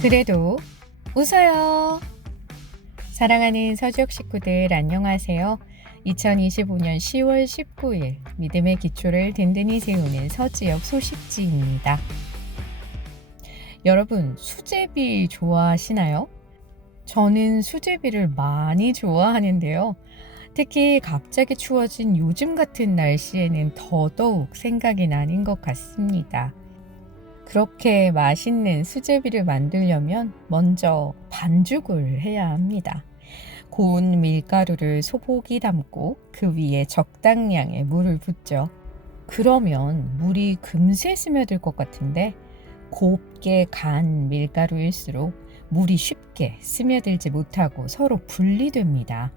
그래도 웃어요. 사랑하는 서지역 식구들 안녕하세요. 2025년 10월 19일 믿음의 기초를 든든히 세우는 서지역 소식지입니다. 여러분 수제비 좋아하시나요? 저는 수제비를 많이 좋아하는데요. 특히 갑자기 추워진 요즘 같은 날씨에는 더더욱 생각이 나는 것 같습니다. 그렇게 맛있는 수제비를 만들려면 먼저 반죽을 해야 합니다. 고운 밀가루를 소복이 담고 그 위에 적당량의 물을 붓죠. 그러면 물이 금세 스며들 것 같은데 곱게 간 밀가루일수록 물이 쉽게 스며들지 못하고 서로 분리됩니다.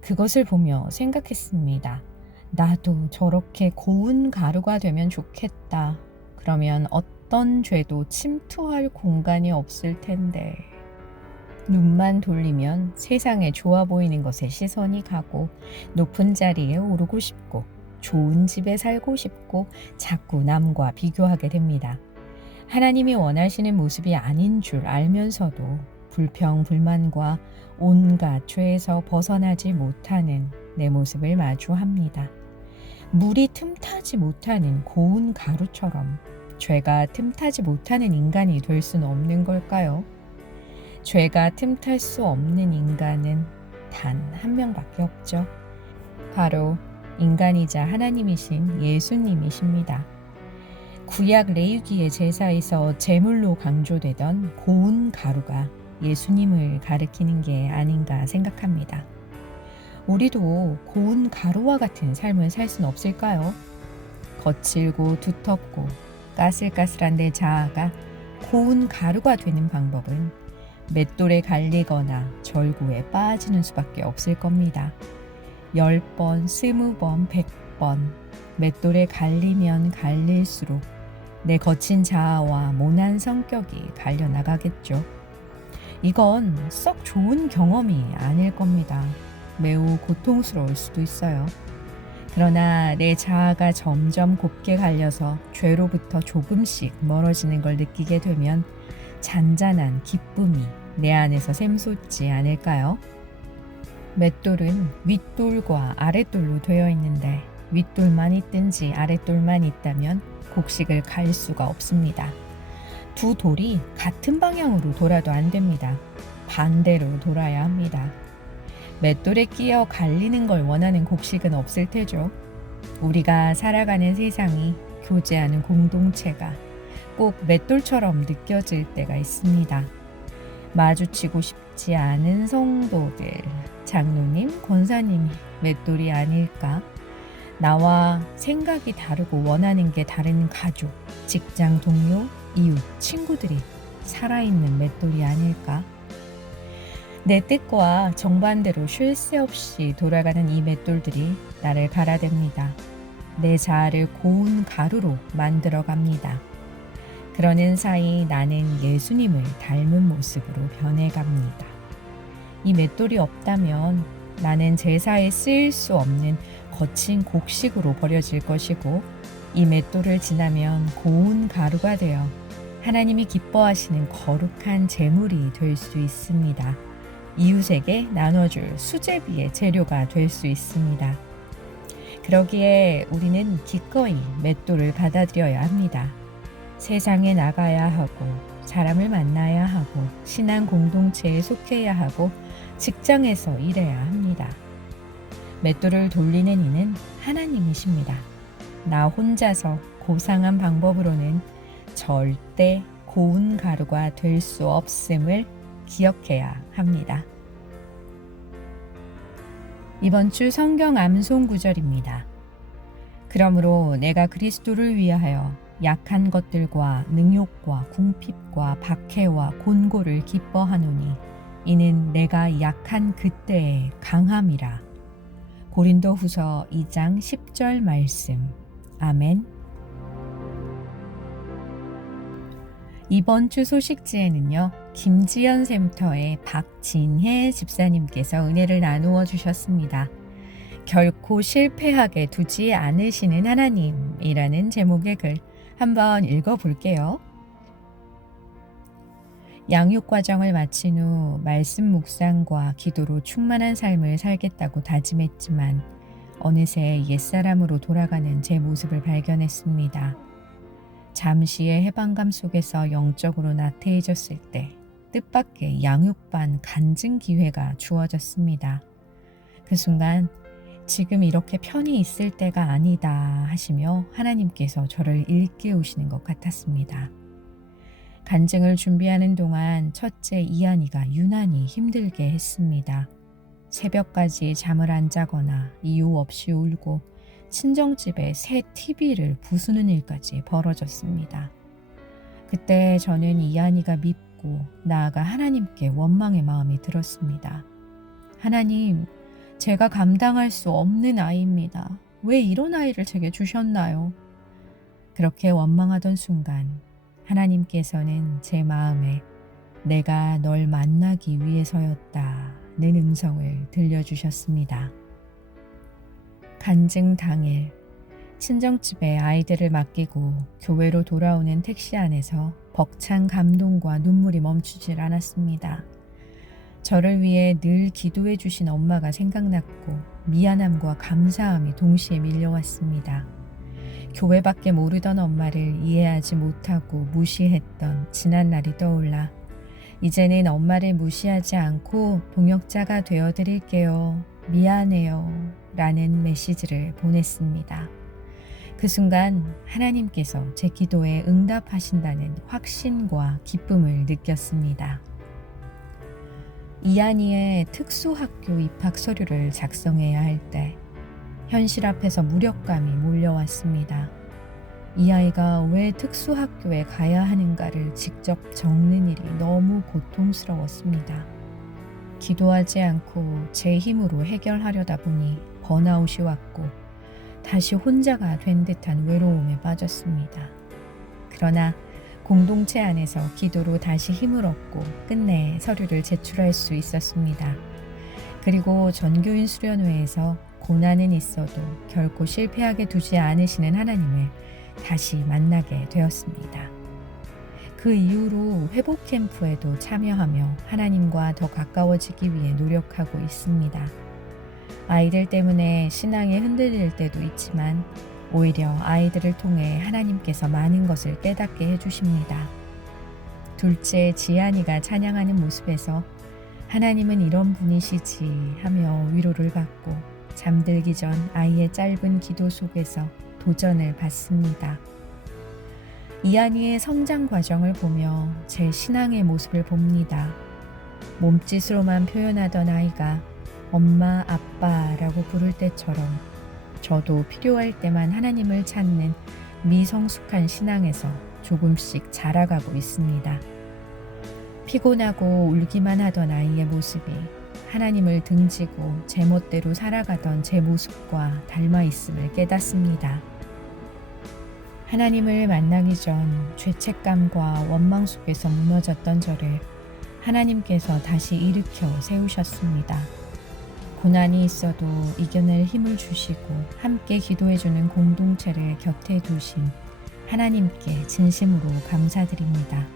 그것을 보며 생각했습니다. 나도 저렇게 고운 가루가 되면 좋겠다. 그러면 어떤 죄도 침투할 공간이 없을 텐데. 눈만 돌리면 세상에 좋아 보이는 것에 시선이 가고 높은 자리에 오르고 싶고 좋은 집에 살고 싶고 자꾸 남과 비교하게 됩니다. 하나님이 원하시는 모습이 아닌 줄 알면서도 불평, 불만과 온갖 죄에서 벗어나지 못하는 내 모습을 마주합니다. 물이 틈타지 못하는 고운 가루처럼 죄가 틈타지 못하는 인간이 될 수는 없는 걸까요? 죄가 틈탈 수 없는 인간은 단 한 명밖에 없죠. 바로 인간이자 하나님이신 예수님이십니다. 구약 레위기의 제사에서 제물로 강조되던 고운 가루가 예수님을 가리키는 게 아닌가 생각합니다. 우리도 고운 가루와 같은 삶을 살 수는 없을까요? 거칠고 두텁고 까슬까슬한 내 자아가 고운 가루가 되는 방법은 맷돌에 갈리거나 절구에 빠지는 수밖에 없을 겁니다. 10번, 20번, 100번 맷돌에 갈리면 갈릴수록 내 거친 자아와 모난 성격이 갈려나가겠죠. 이건 썩 좋은 경험이 아닐 겁니다. 매우 고통스러울 수도 있어요. 그러나 내 자아가 점점 곱게 갈려서 죄로부터 조금씩 멀어지는 걸 느끼게 되면 잔잔한 기쁨이 내 안에서 샘솟지 않을까요? 맷돌은 윗돌과 아랫돌로 되어 있는데 윗돌만 있든지 아랫돌만 있다면 곡식을 갈 수가 없습니다. 두 돌이 같은 방향으로 돌아도 안 됩니다. 반대로 돌아야 합니다. 맷돌에 끼어 갈리는 걸 원하는 곡식은 없을 테죠. 우리가 살아가는 세상이 교제하는 공동체가 꼭 맷돌처럼 느껴질 때가 있습니다. 마주치고 싶지 않은 성도들, 장로님, 권사님이 맷돌이 아닐까? 나와 생각이 다르고 원하는 게 다른 가족, 직장 동료, 이웃, 친구들이 살아있는 맷돌이 아닐까? 내 뜻과 정반대로 쉴 새 없이 돌아가는 이 맷돌들이 나를 갈아댑니다. 내 자아를 고운 가루로 만들어갑니다. 그러는 사이 나는 예수님을 닮은 모습으로 변해갑니다. 이 맷돌이 없다면 나는 제사에 쓰일 수 없는 거친 곡식으로 버려질 것이고 이 맷돌을 지나면 고운 가루가 되어 하나님이 기뻐하시는 거룩한 제물이 될 수 있습니다. 이웃에게 나눠줄 수제비의 재료가 될 수 있습니다. 그러기에 우리는 기꺼이 맷돌을 받아들여야 합니다. 세상에 나가야 하고 사람을 만나야 하고 신앙 공동체에 속해야 하고 직장에서 일해야 합니다. 맷돌을 돌리는 이는 하나님이십니다. 나 혼자서 고상한 방법으로는 절대 고운 가루가 될 수 없음을 기억해야 합니다. 이번 주 성경 암송 구절입니다. 그러므로 내가 그리스도를 위하여 약한 것들과 능욕과 궁핍과 박해와 곤고를 기뻐하노니 이는 내가 약한 그때의 강함이라. 고린도후서 2장 10절 말씀. 아멘. 이번 주 소식지에는요, 김지연 샘터의 박진혜 집사님께서 은혜를 나누어 주셨습니다. 결코 실패하게 두지 않으시는 하나님이라는 제목의 글 한번 읽어볼게요. 양육 과정을 마친 후 말씀 묵상과 기도로 충만한 삶을 살겠다고 다짐했지만 어느새 옛사람으로 돌아가는 제 모습을 발견했습니다. 잠시의 해방감 속에서 영적으로 나태해졌을 때 뜻밖의 양육반 간증 기회가 주어졌습니다. 그 순간 지금 이렇게 편히 있을 때가 아니다 하시며 하나님께서 저를 일깨우시는 것 같았습니다. 간증을 준비하는 동안 첫째 이한이가 유난히 힘들게 했습니다. 새벽까지 잠을 안 자거나 이유 없이 울고 친정집에 새 TV를 부수는 일까지 벌어졌습니다. 그때 저는 이한이가 밉고 나아가 하나님께 원망의 마음이 들었습니다. 하나님, 제가 감당할 수 없는 아이입니다. 왜 이런 아이를 제게 주셨나요? 그렇게 원망하던 순간 하나님께서는 제 마음에 내가 널 만나기 위해서였다는 음성을 들려주셨습니다. 간증 당일 친정집에 아이들을 맡기고 교회로 돌아오는 택시 안에서 벅찬 감동과 눈물이 멈추질 않았습니다. 저를 위해 늘 기도해 주신 엄마가 생각났고 미안함과 감사함이 동시에 밀려왔습니다. 교회밖에 모르던 엄마를 이해하지 못하고 무시했던 지난 날이 떠올라 이제는 엄마를 무시하지 않고 동역자가 되어드릴게요. 미안해요. 라는 메시지를 보냈습니다. 그 순간 하나님께서 제 기도에 응답하신다는 확신과 기쁨을 느꼈습니다. 이한이의 특수학교 입학 서류를 작성해야 할 때 현실 앞에서 무력감이 몰려왔습니다. 이 아이가 왜 특수학교에 가야 하는가를 직접 적는 일이 너무 고통스러웠습니다. 기도하지 않고 제 힘으로 해결하려다 보니 번아웃이 왔고 다시 혼자가 된 듯한 외로움에 빠졌습니다. 그러나 공동체 안에서 기도로 다시 힘을 얻고 끝내 서류를 제출할 수 있었습니다. 그리고 전교인 수련회에서 고난은 있어도 결코 실패하게 두지 않으시는 하나님을 다시 만나게 되었습니다. 그 이후로 회복 캠프에도 참여하며 하나님과 더 가까워지기 위해 노력하고 있습니다. 아이들 때문에 신앙이 흔들릴 때도 있지만 오히려 아이들을 통해 하나님께서 많은 것을 깨닫게 해주십니다. 둘째 지한이가 찬양하는 모습에서 하나님은 이런 분이시지 하며 위로를 받고 잠들기 전 아이의 짧은 기도 속에서 도전을 받습니다. 이한이의 성장 과정을 보며 제 신앙의 모습을 봅니다. 몸짓으로만 표현하던 아이가 엄마, 아빠라고 부를 때처럼 저도 필요할 때만 하나님을 찾는 미성숙한 신앙에서 조금씩 자라가고 있습니다. 피곤하고 울기만 하던 아이의 모습이 하나님을 등지고 제멋대로 살아가던 제 모습과 닮아 있음을 깨닫습니다. 하나님을 만나기 전 죄책감과 원망 속에서 무너졌던 저를 하나님께서 다시 일으켜 세우셨습니다. 고난이 있어도 이겨낼 힘을 주시고 함께 기도해주는 공동체를 곁에 두신 하나님께 진심으로 감사드립니다.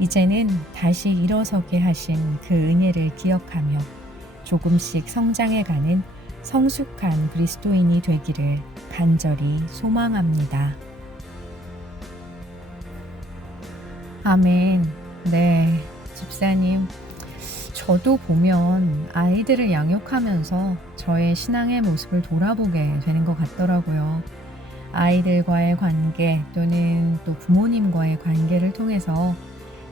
이제는 다시 일어서게 하신 그 은혜를 기억하며 조금씩 성장해가는 성숙한 그리스도인이 되기를 간절히 소망합니다. 아멘. 네, 집사님. 저도 보면 아이들을 양육하면서 저의 신앙의 모습을 돌아보게 되는 것 같더라고요. 아이들과의 관계 또는 또 부모님과의 관계를 통해서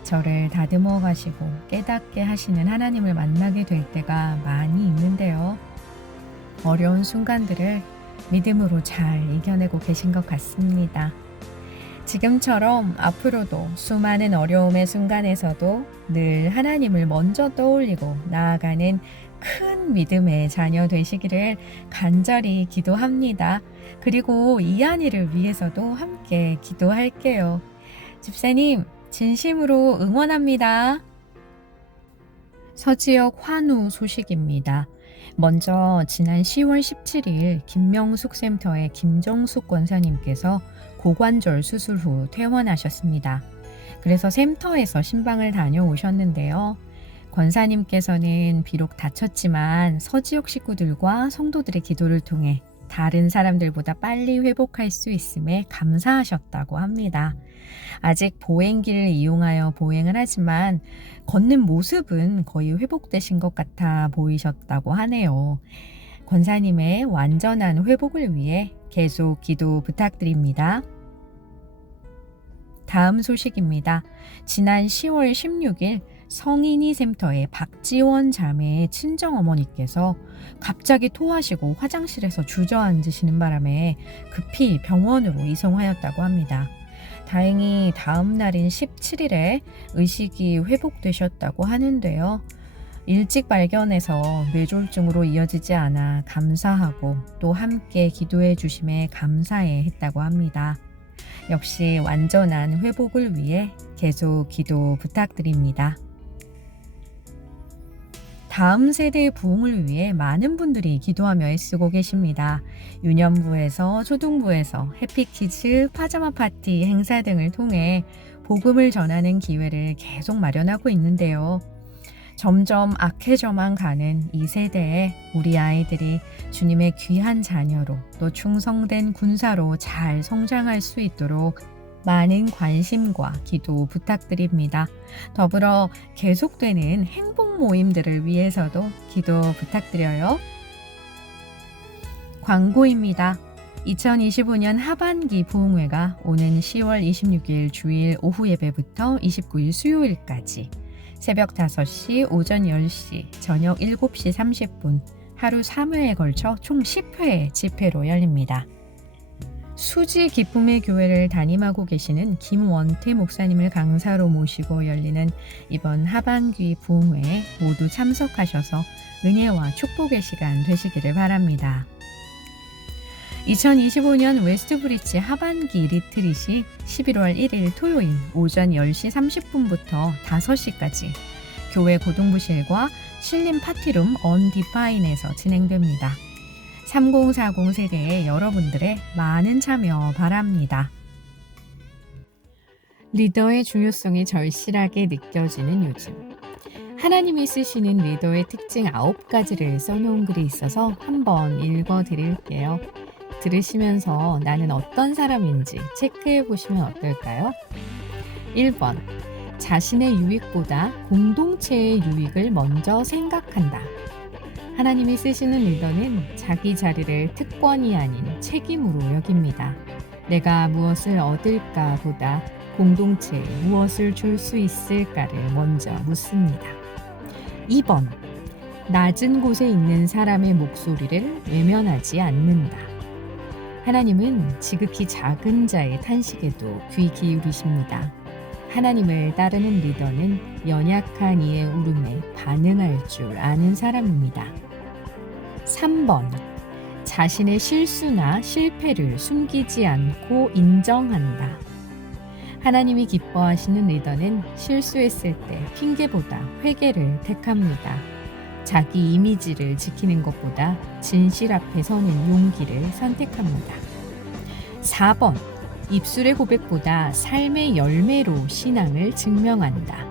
저를 다듬어 가시고 깨닫게 하시는 하나님을 만나게 될 때가 많이 있는데요. 어려운 순간들을 믿음으로 잘 이겨내고 계신 것 같습니다. 지금처럼 앞으로도 수많은 어려움의 순간에서도 늘 하나님을 먼저 떠올리고 나아가는 큰 믿음의 자녀 되시기를 간절히 기도합니다. 그리고 이한이를 위해서도 함께 기도할게요. 집사님, 진심으로 응원합니다. 서지역 환우 소식입니다. 먼저 지난 10월 17일 김명숙 센터의 김정숙 권사님께서 고관절 수술 후 퇴원하셨습니다. 그래서 샘터에서 신방을 다녀오셨는데요. 권사님께서는 비록 다쳤지만 서지역 식구들과 성도들의 기도를 통해 다른 사람들보다 빨리 회복할 수 있음에 감사하셨다고 합니다. 아직 보행기를 이용하여 보행을 하지만 걷는 모습은 거의 회복되신 것 같아 보이셨다고 하네요. 권사님의 완전한 회복을 위해 계속 기도 부탁드립니다. 다음 소식입니다. 지난 10월 16일 성인이 샘터의 박지원 자매의 친정어머니께서 갑자기 토하시고 화장실에서 주저앉으시는 바람에 급히 병원으로 이송하였다고 합니다. 다행히 다음 날인 17일에 의식이 회복되셨다고 하는데요. 일찍 발견해서 뇌졸중으로 이어지지 않아 감사하고 또 함께 기도해 주심에 감사해 했다고 합니다. 역시 완전한 회복을 위해 계속 기도 부탁드립니다. 다음 세대의 부흥을 위해 많은 분들이 기도하며 애쓰고 계십니다. 유년부에서 초등부에서 해피키즈, 파자마 파티 행사 등을 통해 복음을 전하는 기회를 계속 마련하고 있는데요. 점점 악해져만 가는 이 세대에 우리 아이들이 주님의 귀한 자녀로 또 충성된 군사로 잘 성장할 수 있도록 많은 관심과 기도 부탁드립니다. 더불어 계속되는 행복 모임들을 위해서도 기도 부탁드려요. 광고입니다. 2025년 하반기 부흥회가 오는 10월 26일 주일 오후 예배부터 29일 수요일까지 새벽 5시, 오전 10시, 저녁 7시 30분 하루 3회에 걸쳐 총 10회의 집회로 열립니다. 수지 기쁨의 교회를 담임하고 계시는 김원태 목사님을 강사로 모시고 열리는 이번 하반기 부흥회에 모두 참석하셔서 은혜와 축복의 시간 되시기를 바랍니다. 2025년 웨스트브리지 하반기 리트릿이 11월 1일 토요일 오전 10시 30분부터 5시까지 교회 고등부실과 신림 파티룸 언디파인에서 진행됩니다. 3040 세대의 여러분들의 많은 참여 바랍니다. 리더의 중요성이 절실하게 느껴지는 요즘. 하나님이 쓰시는 리더의 특징 9가지를 써놓은 글이 있어서 한번 읽어드릴게요. 들으시면서 나는 어떤 사람인지 체크해 보시면 어떨까요? 1번. 자신의 유익보다 공동체의 유익을 먼저 생각한다. 하나님이 쓰시는 리더는 자기 자리를 특권이 아닌 책임으로 여깁니다. 내가 무엇을 얻을까 보다 공동체에 무엇을 줄 수 있을까를 먼저 묻습니다. 2번. 낮은 곳에 있는 사람의 목소리를 외면하지 않는다. 하나님은 지극히 작은 자의 탄식에도 귀 기울이십니다. 하나님을 따르는 리더는 연약한 이의 울음에 반응할 줄 아는 사람입니다. 3번. 자신의 실수나 실패를 숨기지 않고 인정한다. 하나님이 기뻐하시는 리더는 실수했을 때 핑계보다 회개를 택합니다. 자기 이미지를 지키는 것보다 진실 앞에 서는 용기를 선택합니다. 4번. 입술의 고백보다 삶의 열매로 신앙을 증명한다.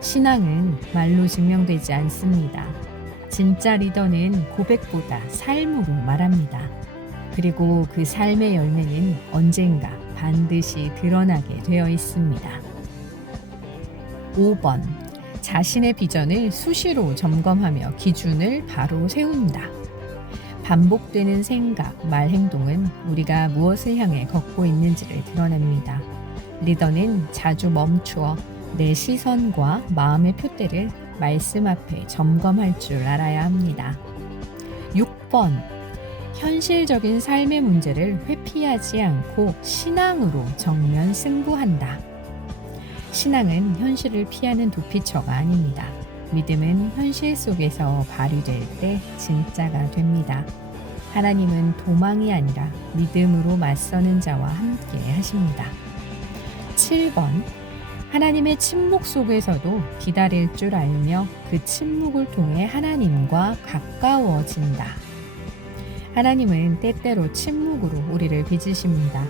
신앙은 말로 증명되지 않습니다. 진짜 리더는 고백보다 삶으로 말합니다. 그리고 그 삶의 열매는 언젠가 반드시 드러나게 되어 있습니다. 5번. 자신의 비전을 수시로 점검하며 기준을 바로 세운다. 반복되는 생각, 말, 행동은 우리가 무엇을 향해 걷고 있는지를 드러냅니다. 리더는 자주 멈추어 내 시선과 마음의 푯대를 말씀 앞에 점검할 줄 알아야 합니다. 6번. 현실적인 삶의 문제를 회피하지 않고 신앙으로 정면 승부한다. 신앙은 현실을 피하는 도피처가 아닙니다. 믿음은 현실 속에서 발휘될 때 진짜가 됩니다. 하나님은 도망이 아니라 믿음으로 맞서는 자와 함께 하십니다. 7번. 하나님의 침묵 속에서도 기다릴 줄 알며 그 침묵을 통해 하나님과 가까워진다. 하나님은 때때로 침묵으로 우리를 빚으십니다.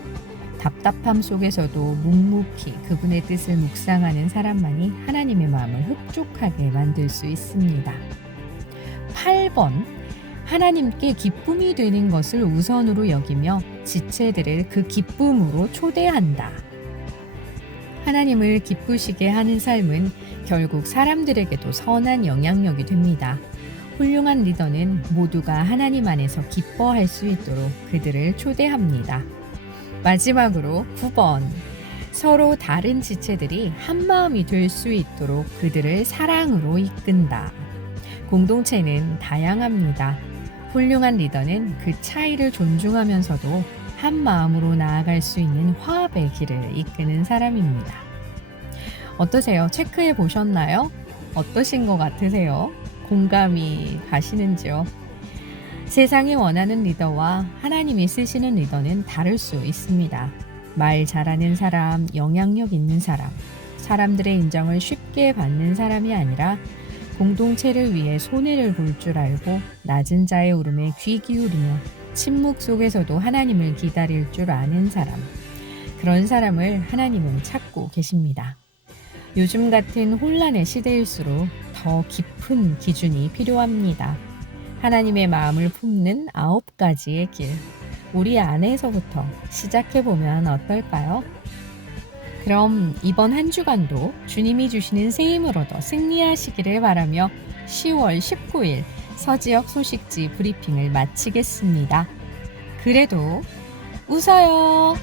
답답함 속에서도 묵묵히 그분의 뜻을 묵상하는 사람만이 하나님의 마음을 흡족하게 만들 수 있습니다. 8번. 하나님께 기쁨이 되는 것을 우선으로 여기며 지체들을 그 기쁨으로 초대한다. 하나님을 기쁘시게 하는 삶은 결국 사람들에게도 선한 영향력이 됩니다. 훌륭한 리더는 모두가 하나님 안에서 기뻐할 수 있도록 그들을 초대합니다. 마지막으로 9번. 서로 다른 지체들이 한 마음이 될 수 있도록 그들을 사랑으로 이끈다. 공동체는 다양합니다. 훌륭한 리더는 그 차이를 존중하면서도 한 마음으로 나아갈 수 있는 화합의 길을 이끄는 사람입니다. 어떠세요? 체크해 보셨나요? 어떠신 것 같으세요? 공감이 가시는지요? 세상이 원하는 리더와 하나님이 쓰시는 리더는 다를 수 있습니다. 말 잘하는 사람, 영향력 있는 사람, 사람들의 인정을 쉽게 받는 사람이 아니라 공동체를 위해 손해를 볼 줄 알고 낮은 자의 울음에 귀 기울이며 침묵 속에서도 하나님을 기다릴 줄 아는 사람, 그런 사람을 하나님은 찾고 계십니다. 요즘 같은 혼란의 시대일수록 더 깊은 기준이 필요합니다. 하나님의 마음을 품는 9가지의 길, 우리 안에서부터 시작해보면 어떨까요? 그럼 이번 한 주간도 주님이 주시는 새 힘을 얻어 승리하시기를 바라며 10월 19일 서지역 소식지 브리핑을 마치겠습니다. 그래도 웃어요.